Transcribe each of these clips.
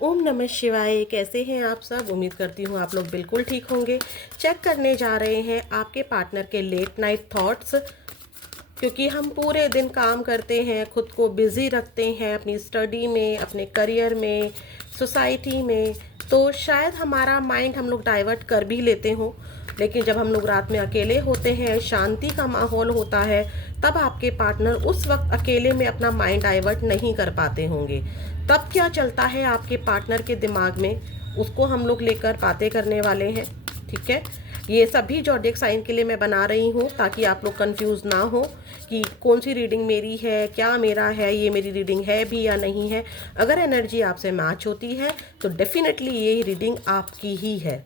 ओम नमः शिवाय। कैसे हैं आप सब? उम्मीद करती हूँ आप लोग बिल्कुल ठीक होंगे। चेक करने जा रहे हैं आपके पार्टनर के लेट नाइट थॉट्स, क्योंकि हम पूरे दिन काम करते हैं, खुद को बिज़ी रखते हैं अपनी स्टडी में, अपने करियर में, सोसाइटी में। तो शायद हमारा माइंड हम लोग डाइवर्ट कर भी लेते हों, लेकिन जब हम लोग रात में अकेले होते हैं, शांति का माहौल होता है, तब आपके पार्टनर उस वक्त अकेले में अपना माइंड डाइवर्ट नहीं कर पाते होंगे। तब क्या चलता है आपके पार्टनर के दिमाग में, उसको हम लोग लेकर बातें करने वाले हैं। ठीक है, ये सभी ज़ोडिएक साइन के लिए मैं बना रही हूँ ताकि आप लोग कंफ्यूज ना हो कि कौन सी रीडिंग मेरी है, क्या मेरा है, ये मेरी रीडिंग है भी या नहीं है। अगर एनर्जी आपसे मैच होती है तो डेफिनेटली ये रीडिंग आपकी ही है।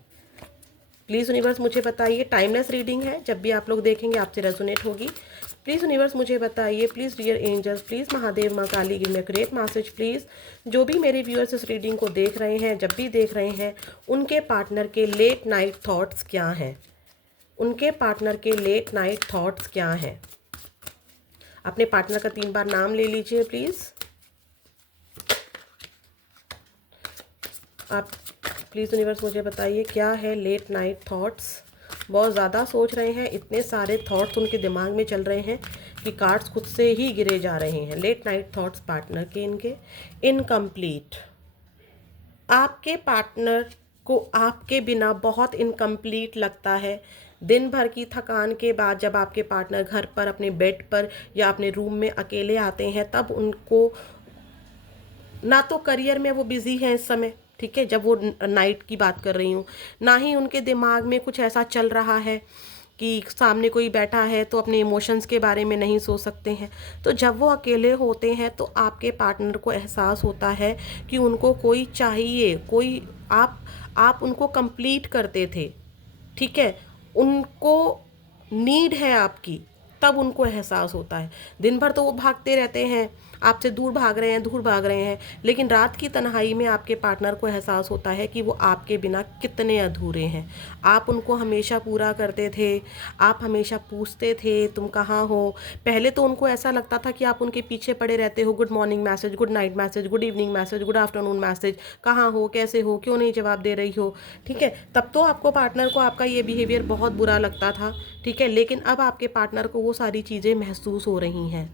प्लीज़ यूनिवर्स मुझे बताइए, टाइमलेस रीडिंग है, जब भी आप लोग देखेंगे आपसे रेजोनेट होगी। प्लीज़ यूनिवर्स मुझे बताइए, please dear angels, please Mahadev माँ Kali give me a great message please. जो भी मेरे व्यूअर्स इस रीडिंग को देख रहे हैं, जब भी देख रहे हैं, उनके पार्टनर के लेट नाइट थॉट्स क्या हैं? उनके पार्टनर के लेट नाइट थॉट्स क्या हैं? अपने पार्टनर का 3 बार नाम ले लीजिए प्लीज़। आप प्लीज़ यूनिवर्स मुझे बताइए क्या है लेट नाइट थॉट्स। बहुत ज़्यादा सोच रहे हैं, इतने सारे थॉट्स उनके दिमाग में चल रहे हैं कि कार्ड्स खुद से ही गिरे जा रहे हैं। लेट नाइट थॉट्स पार्टनर के इनके इनकम्प्लीट। आपके पार्टनर को आपके बिना बहुत इनकम्प्लीट लगता है। दिन भर की थकान के बाद जब आपके पार्टनर घर पर अपने बेड पर या अपने रूम में अकेले आते हैं, तब उनको ना तो करियर में वो बिज़ी हैं इस समय, ठीक है, जब वो नाइट की बात कर रही हूँ, ना ही उनके दिमाग में कुछ ऐसा चल रहा है कि सामने कोई बैठा है तो अपने इमोशंस के बारे में नहीं सोच सकते हैं। तो जब वो अकेले होते हैं तो आपके पार्टनर को एहसास होता है कि उनको कोई चाहिए, कोई आप उनको कंप्लीट करते थे, ठीक है, उनको नीड है आपकी, तब उनको एहसास होता है। दिन भर तो वो भागते रहते हैं, आपसे दूर भाग रहे हैं, दूर भाग रहे हैं, लेकिन रात की तन्हाई में आपके पार्टनर को एहसास होता है कि वो आपके बिना कितने अधूरे हैं। आप उनको हमेशा पूरा करते थे, आप हमेशा पूछते थे तुम कहाँ हो। पहले तो उनको ऐसा लगता था कि आप उनके पीछे पड़े रहते हो, good morning message, good night message, good evening message, good afternoon message, कहाँ हो, कैसे हो, क्यों नहीं जवाब दे रही हो। ठीक है, तब तो आपको पार्टनर को आपका ये बिहेवियर बहुत बुरा लगता था, ठीक है, लेकिन अब आपके पार्टनर को वो सारी चीज़ें महसूस हो रही हैं।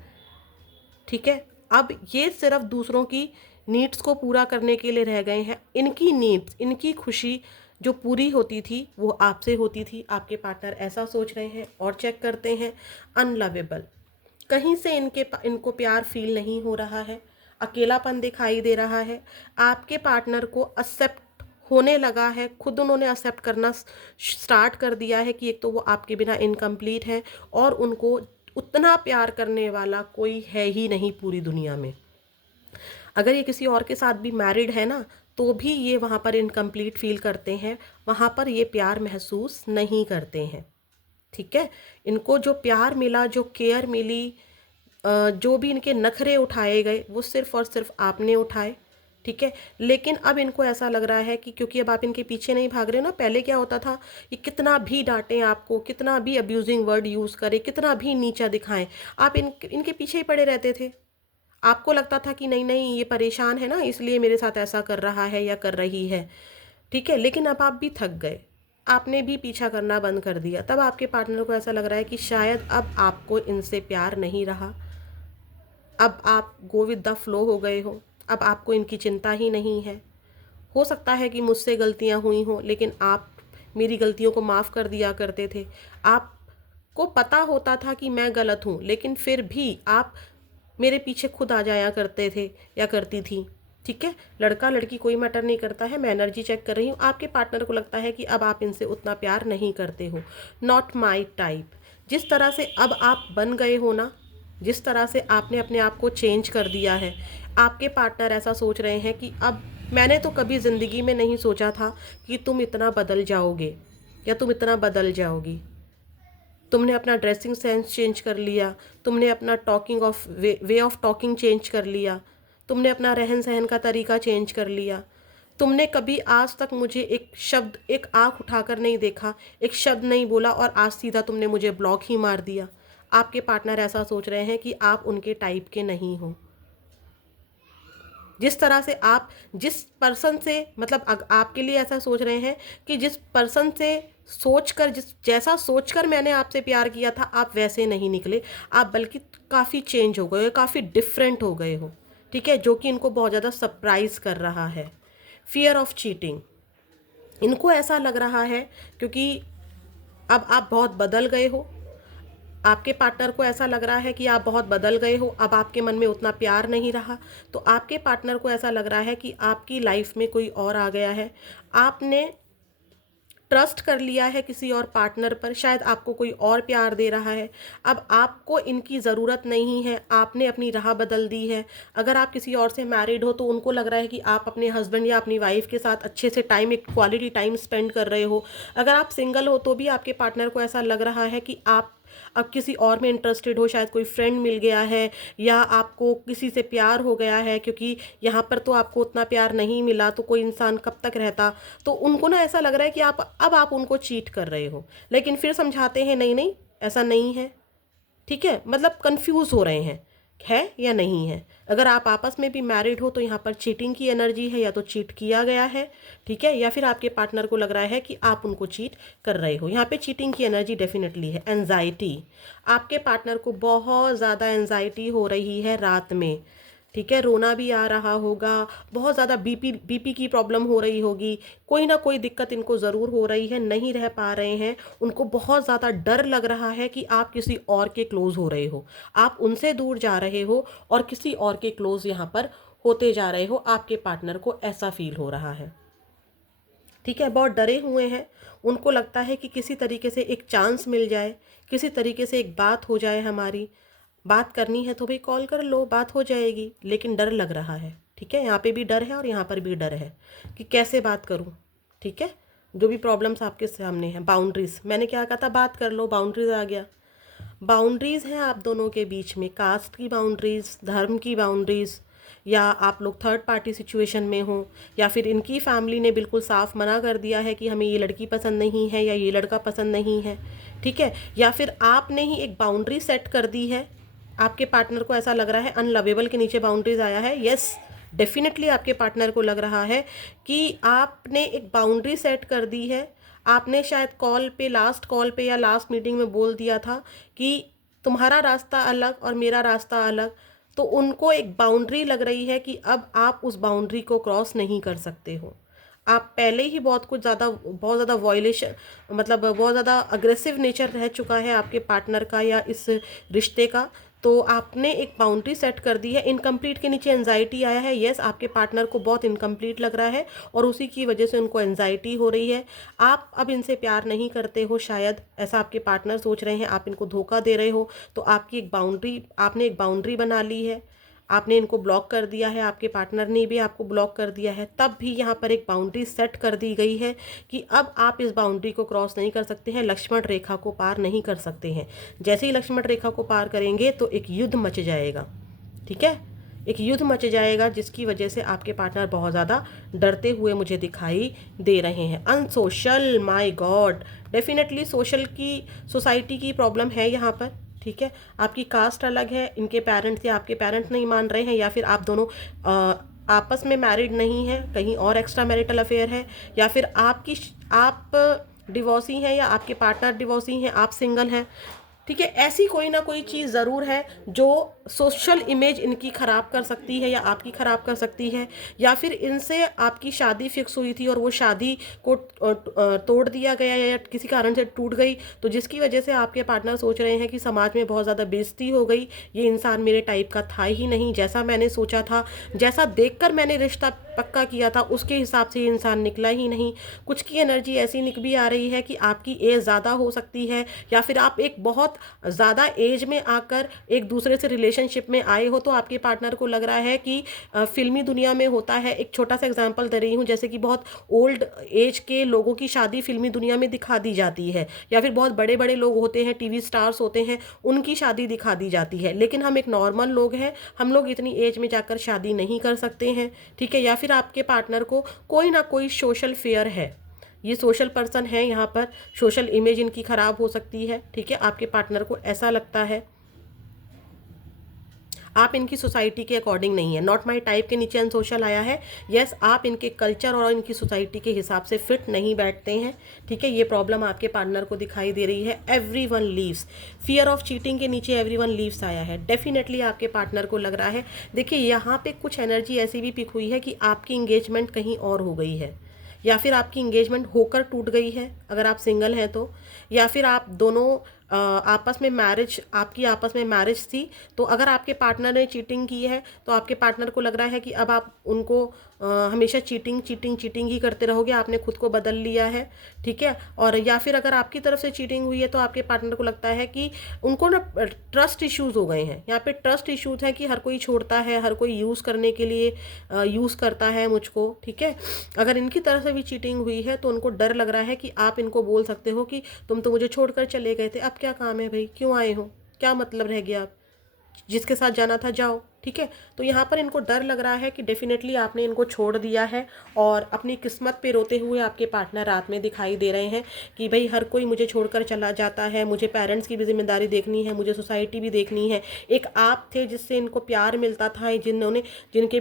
ठीक है, अब ये सिर्फ दूसरों की नीड्स को पूरा करने के लिए रह गए हैं। इनकी नीड्स, इनकी खुशी जो पूरी होती थी वो आपसे होती थी। आपके पार्टनर ऐसा सोच रहे हैं और चेक करते हैं अनलवेबल। कहीं से इनको प्यार फील नहीं हो रहा है, अकेलापन दिखाई दे रहा है। आपके पार्टनर को एक्सेप्ट होने लगा है, खुद उन्होंने एक्सेप्ट करना स्टार्ट कर दिया है कि एक तो वो आपके बिना इनकम्प्लीट है और उनको उतना प्यार करने वाला कोई है ही नहीं पूरी दुनिया में। अगर ये किसी और के साथ भी मैरिड है ना, तो भी ये वहाँ पर इनकम्प्लीट फील करते हैं, वहाँ पर ये प्यार महसूस नहीं करते हैं। ठीक है, इनको जो प्यार मिला, जो केयर मिली, जो भी इनके नखरे उठाए गए, वो सिर्फ और सिर्फ आपने उठाए। ठीक है, लेकिन अब इनको ऐसा लग रहा है कि क्योंकि अब आप इनके पीछे नहीं भाग रहे हो ना, पहले क्या होता था, ये कितना भी डांटें आपको, कितना भी अब्यूजिंग वर्ड यूज़ करें, कितना भी नीचा दिखाएं, आप इनके पीछे ही पड़े रहते थे। आपको लगता था कि नहीं नहीं ये परेशान है ना, इसलिए मेरे साथ ऐसा कर रहा है या कर रही है। ठीक है, लेकिन अब आप भी थक गए, आपने भी पीछा करना बंद कर दिया। तब आपके पार्टनर को ऐसा लग रहा है कि शायद अब आपको इनसे प्यार नहीं रहा, अब आप गो विद द फ्लो हो गए हो, अब आपको इनकी चिंता ही नहीं है। हो सकता है कि मुझसे गलतियां हुई हों, लेकिन आप मेरी गलतियों को माफ़ कर दिया करते थे। आपको पता होता था कि मैं गलत हूँ, लेकिन फिर भी आप मेरे पीछे खुद आ जाया करते थे या करती थी। ठीक है, लड़का लड़की कोई मैटर नहीं करता है, मैं एनर्जी चेक कर रही हूँ। आपके पार्टनर को लगता है कि अब आप इनसे उतना प्यार नहीं करते हो, नॉट माई टाइप। जिस तरह से अब आप बन गए हो ना, जिस तरह से आपने अपने आप को चेंज कर दिया है, आपके पार्टनर ऐसा सोच रहे हैं कि अब मैंने तो कभी ज़िंदगी में नहीं सोचा था कि तुम इतना बदल जाओगे या तुम इतना बदल जाओगी। तुमने अपना ड्रेसिंग सेंस चेंज कर लिया, तुमने अपना talking of way of talking change कर लिया, तुमने अपना रहन सहन का तरीका चेंज कर लिया। तुमने कभी आज तक मुझे एक शब्द, एक आँख उठाकर नहीं देखा, एक शब्द नहीं बोला, और आज सीधा तुमने मुझे ब्लॉक ही मार दिया। आपके पार्टनर ऐसा सोच रहे हैं कि आप उनके टाइप के नहीं हो। जिस तरह से आप जिस पर्सन से मतलब आपके लिए ऐसा सोच रहे हैं कि जिस पर्सन से सोचकर जैसा सोचकर मैंने आपसे प्यार किया था आप वैसे नहीं निकले, आप बल्कि काफ़ी चेंज हो गए हो, काफ़ी डिफरेंट हो गए हो। ठीक है, जो कि इनको बहुत ज़्यादा सरप्राइज कर रहा है। फियर ऑफ चीटिंग, इनको ऐसा लग रहा है क्योंकि अब आप बहुत बदल गए हो, आपके पार्टनर को ऐसा लग रहा है कि आप बहुत बदल गए हो, अब आपके मन में उतना प्यार नहीं रहा, तो आपके पार्टनर को ऐसा लग रहा है कि आपकी लाइफ में कोई और आ गया है। आपने ट्रस्ट कर लिया है किसी और पार्टनर पर, शायद आपको कोई और प्यार दे रहा है। अब आपको इनकी ज़रूरत नहीं है, आपने अपनी राह बदल दी है। अगर आप किसी और से मैरिड हो तो उनको लग रहा है कि आप अपने हस्बैंड या अपनी वाइफ के साथ अच्छे से टाइम, एक क्वालिटी टाइम स्पेंड कर रहे हो। अगर आप सिंगल हो तो भी आपके पार्टनर को ऐसा लग रहा है कि आप अब किसी और में इंटरेस्टेड हो, शायद कोई फ्रेंड मिल गया है या आपको किसी से प्यार हो गया है, क्योंकि यहाँ पर तो आपको उतना प्यार नहीं मिला तो कोई इंसान कब तक रहता। तो उनको ना ऐसा लग रहा है कि आप उनको चीट कर रहे हो, लेकिन फिर समझाते हैं नहीं नहीं ऐसा नहीं है। ठीक है, मतलब कंफ्यूज हो रहे हैं है या नहीं है। अगर आप आपस में भी मैरिड हो तो यहाँ पर चीटिंग की एनर्जी है, या तो चीट किया गया है, ठीक है, या फिर आपके पार्टनर को लग रहा है कि आप उनको चीट कर रहे हो। यहाँ पे चीटिंग की एनर्जी डेफिनेटली है। एंजाइटी, आपके पार्टनर को बहुत ज़्यादा एंजाइटी हो रही है रात में। ठीक है, रोना भी आ रहा होगा, बहुत ज़्यादा बीपी की प्रॉब्लम हो रही होगी, कोई ना कोई दिक्कत इनको ज़रूर हो रही है, नहीं रह पा रहे हैं। उनको बहुत ज़्यादा डर लग रहा है कि आप किसी और के क्लोज़ हो रहे हो, आप उनसे दूर जा रहे हो और किसी और के क्लोज़ यहाँ पर होते जा रहे हो। आपके पार्टनर को ऐसा फील हो रहा है। ठीक है, बहुत डरे हुए हैं। उनको लगता है कि किसी तरीके से एक चांस मिल जाए, किसी तरीके से एक बात हो जाए, हमारी बात करनी है तो भाई कॉल कर लो, बात हो जाएगी, लेकिन डर लग रहा है। ठीक है, यहाँ पे भी डर है और यहाँ पर भी डर है कि कैसे बात करूँ। ठीक है, जो भी प्रॉब्लम्स आपके सामने हैं। बाउंड्रीज, मैंने क्या कहा था, बात कर लो, बाउंड्रीज आ गया। बाउंड्रीज हैं आप दोनों के बीच में, कास्ट की बाउंड्रीज, धर्म की बाउंड्रीज, या आप लोग थर्ड पार्टी सिचुएशन में हो, या फिर इनकी फैमिली ने बिल्कुल साफ मना कर दिया है कि हमें ये लड़की पसंद नहीं है या ये लड़का पसंद नहीं है। ठीक है, या फिर आपने ही एक बाउंड्री सेट कर दी है। आपके पार्टनर को ऐसा लग रहा है, अनलवेबल के नीचे बाउंड्रीज आया है। यस, डेफिनेटली आपके पार्टनर को लग रहा है कि आपने एक बाउंड्री सेट कर दी है। आपने शायद कॉल पे, लास्ट कॉल पे या लास्ट मीटिंग में बोल दिया था कि तुम्हारा रास्ता अलग और मेरा रास्ता अलग। तो उनको एक बाउंड्री लग रही है कि अब आप उस बाउंड्री को क्रॉस नहीं कर सकते हो। आप पहले ही बहुत ज़्यादा वॉयलेशन, मतलब बहुत ज़्यादा अग्रेसिव नेचर रह चुका है आपके पार्टनर का या इस रिश्ते का। तो आपने एक बाउंड्री सेट कर दी है। इनकम्प्लीट के नीचे एंजाइटी आया है। यस, आपके पार्टनर को बहुत इनकम्प्लीट लग रहा है और उसी की वजह से उनको एंजाइटी हो रही है। आप अब इनसे प्यार नहीं करते हो, शायद ऐसा आपके पार्टनर सोच रहे हैं, आप इनको धोखा दे रहे हो। तो आपने एक बाउंड्री बना ली है, आपने इनको ब्लॉक कर दिया है, आपके पार्टनर ने भी आपको ब्लॉक कर दिया है। तब भी यहाँ पर एक बाउंड्री सेट कर दी गई है कि अब आप इस बाउंड्री को क्रॉस नहीं कर सकते हैं, लक्ष्मण रेखा को पार नहीं कर सकते हैं। जैसे ही लक्ष्मण रेखा को पार करेंगे तो एक युद्ध मच जाएगा। ठीक है, एक युद्ध मच जाएगा जिसकी वजह से आपके पार्टनर बहुत ज़्यादा डरते हुए मुझे दिखाई दे रहे हैं। Unsocial, my God, definitely society की प्रॉब्लम है यहाँ पर। ठीक है, आपकी कास्ट अलग है, इनके पेरेंट्स या आपके पेरेंट्स नहीं मान रहे हैं, या फिर आप दोनों आपस में मैरिड नहीं हैं, कहीं और एक्स्ट्रा मैरिटल अफेयर है, या फिर आप डिवोर्सी हैं या आपके पार्टनर डिवोर्सी हैं, आप सिंगल हैं। ठीक है, ऐसी कोई ना कोई चीज़ ज़रूर है जो सोशल इमेज इनकी ख़राब कर सकती है या आपकी ख़राब कर सकती है, या फिर इनसे आपकी शादी फिक्स हुई थी और वो शादी को तोड़ दिया गया या किसी कारण से टूट गई, तो जिसकी वजह से आपके पार्टनर सोच रहे हैं कि समाज में बहुत ज़्यादा बेइज्जती हो गई, ये इंसान मेरे टाइप का था ही नहीं, जैसा मैंने सोचा था, जैसा देखकर मैंने रिश्ता पक्का किया था उसके हिसाब से ये इंसान निकला ही नहीं। कुछ की एनर्जी ऐसी भी आ रही है कि आपकी एज ज़्यादा हो सकती है, या फिर आप एक बहुत ज़्यादा एज में आकर एक दूसरे से रिलेशनशिप में आए हो। तो आपके पार्टनर को लग रहा है कि फिल्मी दुनिया में होता है, एक छोटा सा एग्जांपल दे रही हूँ, जैसे कि बहुत ओल्ड एज के लोगों की शादी फिल्मी दुनिया में दिखा दी जाती है, या फिर बहुत बड़े बड़े लोग होते हैं, टीवी स्टार्स होते हैं, उनकी शादी दिखा दी जाती है। लेकिन हम एक नॉर्मल लोग हैं, हम लोग इतनी एज में जाकर शादी नहीं कर सकते हैं। ठीक है, या फिर आपके पार्टनर को कोई ना कोई सोशल फेयर है, ये सोशल पर्सन है, यहाँ पर सोशल इमेज इनकी ख़राब हो सकती है। ठीक है, आपके पार्टनर को ऐसा लगता है। आप इनकी सोसाइटी के अकॉर्डिंग नहीं है। नॉट माई टाइप के नीचे अनसोशल आया है। यस, आप इनके कल्चर और इनकी सोसाइटी के हिसाब से फिट नहीं बैठते हैं, ठीक है। ये प्रॉब्लम आपके पार्टनर को दिखाई दे रही है। Everyone leaves, fear of cheating के नीचे एवरीवन लीव्स आया है। डेफिनेटली आपके पार्टनर को लग रहा है, देखिए यहाँ पे कुछ एनर्जी ऐसी भी पिक हुई है कि आपकी इंगेजमेंट कहीं और हो गई है, या फिर आपकी इंगेजमेंट होकर टूट गई है अगर आप सिंगल हैं तो, या फिर आप दोनों आपस में मैरिज, आपकी आपस में मैरिज थी, तो अगर आपके पार्टनर ने चीटिंग की है तो आपके पार्टनर को लग रहा है कि अब आप उनको हमेशा चीटिंग चीटिंग चीटिंग ही करते रहोगे, आपने खुद को बदल लिया है, ठीक है। और या फिर अगर आपकी तरफ से चीटिंग हुई है तो आपके पार्टनर को लगता है कि उनको ना ट्रस्ट इश्यूज़ हो गए हैं। यहाँ पे ट्रस्ट इश्यूज़ हैं कि हर कोई छोड़ता है, हर कोई यूज़ करने के लिए यूज़ करता है मुझको, ठीक है। अगर इनकी तरफ से भी चीटिंग हुई है तो उनको डर लग रहा है कि आप इनको बोल सकते हो कि तुम तो मुझे छोड़कर चले गए थे, अब क्या काम है भाई, क्यों आए हो, क्या मतलब रह गया, आप जिसके साथ जाना था जाओ, ठीक है। तो यहाँ पर इनको डर लग रहा है कि डेफिनेटली आपने इनको छोड़ दिया है, और अपनी किस्मत पे रोते हुए आपके पार्टनर रात में दिखाई दे रहे हैं कि भाई हर कोई मुझे छोड़कर चला जाता है, मुझे पेरेंट्स की भी जिम्मेदारी देखनी है, मुझे सोसाइटी भी देखनी है। एक आप थे जिससे इनको प्यार मिलता था, इनके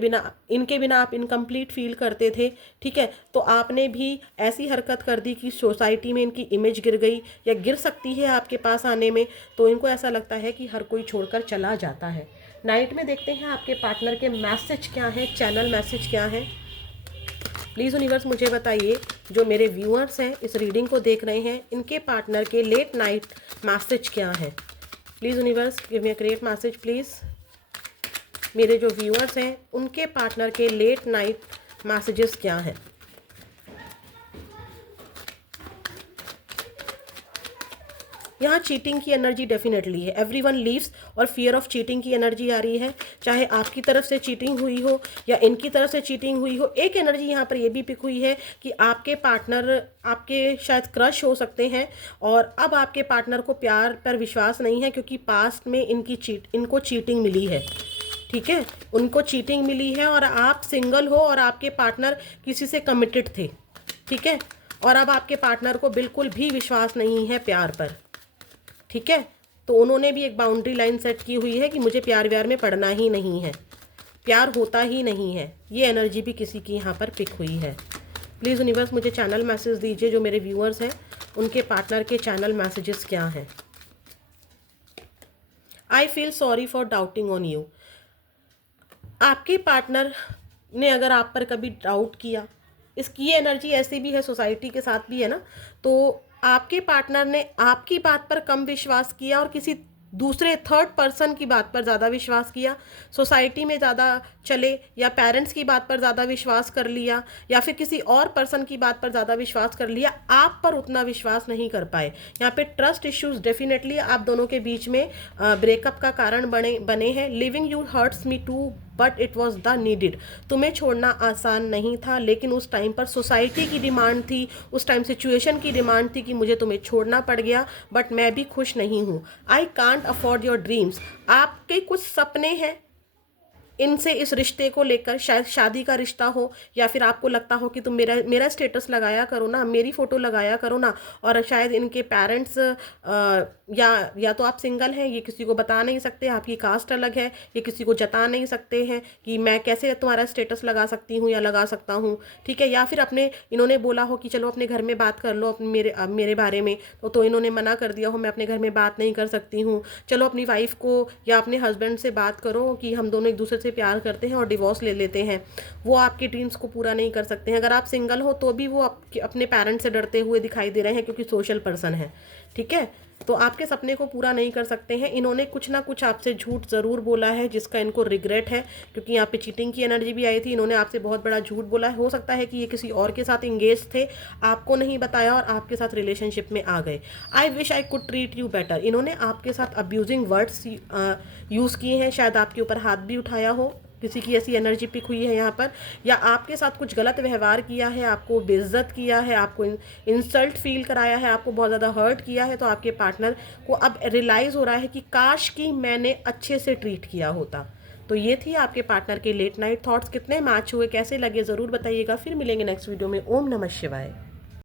बिना आप इनकम्प्लीट फील करते थे, ठीक है। तो आपने भी ऐसी हरकत कर दी कि सोसाइटी में इनकी इमेज गिर गई या गिर सकती है आपके पास आने में, तो इनको ऐसा लगता है कि हर कोई छोड़कर चला जाता है। नाइट में देखते हैं आपके पार्टनर के मैसेज क्या है, चैनल मैसेज क्या है। प्लीज़ यूनिवर्स मुझे बताइए, जो मेरे व्यूअर्स हैं इस रीडिंग को देख रहे हैं, इनके पार्टनर के लेट नाइट मैसेज क्या है। Please universe give me a great message please. मेरे जो व्यूअर्स हैं उनके पार्टनर के लेट नाइट मैसेजेस क्या हैं। यहाँ चीटिंग की एनर्जी डेफिनेटली है, एवरीवन लीव्स, और फियर ऑफ चीटिंग की एनर्जी आ रही है। चाहे आपकी तरफ से चीटिंग हुई हो या इनकी तरफ से चीटिंग हुई हो, एक एनर्जी यहाँ पर ये भी पिक हुई है कि आपके पार्टनर आपके शायद क्रश हो सकते हैं, और अब आपके पार्टनर को प्यार पर विश्वास नहीं है, क्योंकि पास्ट में इनको चीटिंग मिली है, ठीक है। उनको चीटिंग मिली है और आप सिंगल हो और आपके पार्टनर किसी से कमिटेड थे, ठीक है। और अब आपके पार्टनर को बिल्कुल भी विश्वास नहीं है प्यार पर, ठीक है। तो उन्होंने भी एक बाउंड्री लाइन सेट की हुई है कि मुझे प्यार व्यार में पड़ना ही नहीं है, प्यार होता ही नहीं है। ये एनर्जी भी किसी की यहाँ पर पिक हुई है। प्लीज़ यूनिवर्स मुझे चैनल मैसेज दीजिए, जो मेरे व्यूअर्स हैं उनके पार्टनर के चैनल मैसेजेस क्या हैं। I feel sorry for doubting on you. आपके पार्टनर ने अगर आप पर कभी डाउट किया, इसकी ये एनर्जी ऐसी भी है, सोसाइटी के साथ भी है ना, तो आपके पार्टनर ने आपकी बात पर कम विश्वास किया और किसी दूसरे थर्ड पर्सन की बात पर ज़्यादा विश्वास किया, सोसाइटी में ज़्यादा चले, या पेरेंट्स की बात पर ज़्यादा विश्वास कर लिया, या फिर किसी और पर्सन की बात पर ज़्यादा विश्वास कर लिया, आप पर उतना विश्वास नहीं कर पाए। यहाँ पे ट्रस्ट इश्यूज डेफिनेटली आप दोनों के बीच में ब्रेकअप का कारण बने हैं। Leaving you hurts me too but it was the needed. तुम्हें छोड़ना आसान नहीं था, लेकिन उस टाइम पर सोसाइटी की डिमांड थी, उस टाइम सिचुएशन की डिमांड थी कि मुझे तुम्हें छोड़ना पड़ गया, बट मैं भी खुश नहीं हूँ। I can't afford your dreams. आपके कुछ सपने हैं इनसे, इस रिश्ते को लेकर, शायद शादी का रिश्ता हो, या फिर आपको लगता हो कि तुम मेरा स्टेटस लगाया करो ना, मेरी फ़ोटो लगाया करो ना, और शायद इनके पेरेंट्स या तो आप सिंगल हैं, ये किसी को बता नहीं सकते, आपकी कास्ट अलग है, ये किसी को जता नहीं सकते हैं कि मैं कैसे तुम्हारा स्टेटस लगा सकती हूँ या लगा सकता हूँ, ठीक है। या फिर इन्होंने बोला हो कि चलो अपने घर में बात कर लो मेरे बारे में, तो इन्होंने मना कर दिया हो, मैं अपने घर में बात नहीं कर सकती हूँ, चलो अपनी वाइफ को या अपने हस्बैंड से बात करो कि हम दोनों एक दूसरे से प्यार करते हैं और डिवोर्स ले लेते हैं। वो आपके ड्रीम्स को पूरा नहीं कर सकते हैं। अगर आप सिंगल हो तो भी वो अपने पेरेंट्स से डरते हुए दिखाई दे रहे हैं, क्योंकि सोशल पर्सन है, ठीक है। तो आपके सपने को पूरा नहीं कर सकते हैं। इन्होंने कुछ ना कुछ आपसे झूठ ज़रूर बोला है, जिसका इनको रिग्रेट है, क्योंकि यहाँ पे चीटिंग की एनर्जी भी आई थी। इन्होंने आपसे बहुत बड़ा झूठ बोला है। हो सकता है कि ये किसी और के साथ इंगेज थे, आपको नहीं बताया और आपके साथ रिलेशनशिप में आ गए। I wish I could treat you better. इन्होंने आपके साथ अब्यूजिंग वर्ड्स यूज़ किए हैं, शायद आपके ऊपर हाथ भी उठाया हो, किसी की ऐसी एनर्जी पिक हुई है यहाँ पर, या आपके साथ कुछ गलत व्यवहार किया है, आपको बेइज्जत किया है, आपको इंसल्ट फील कराया है, आपको बहुत ज़्यादा हर्ट किया है। तो आपके पार्टनर को अब रियलाइज़ हो रहा है कि काश कि मैंने अच्छे से ट्रीट किया होता। तो ये थी आपके पार्टनर के लेट नाइट थॉट्स। कितने मैच हुए, कैसे लगे, ज़रूर बताइएगा। फिर मिलेंगे नेक्स्ट वीडियो में। ओम नमः शिवाय।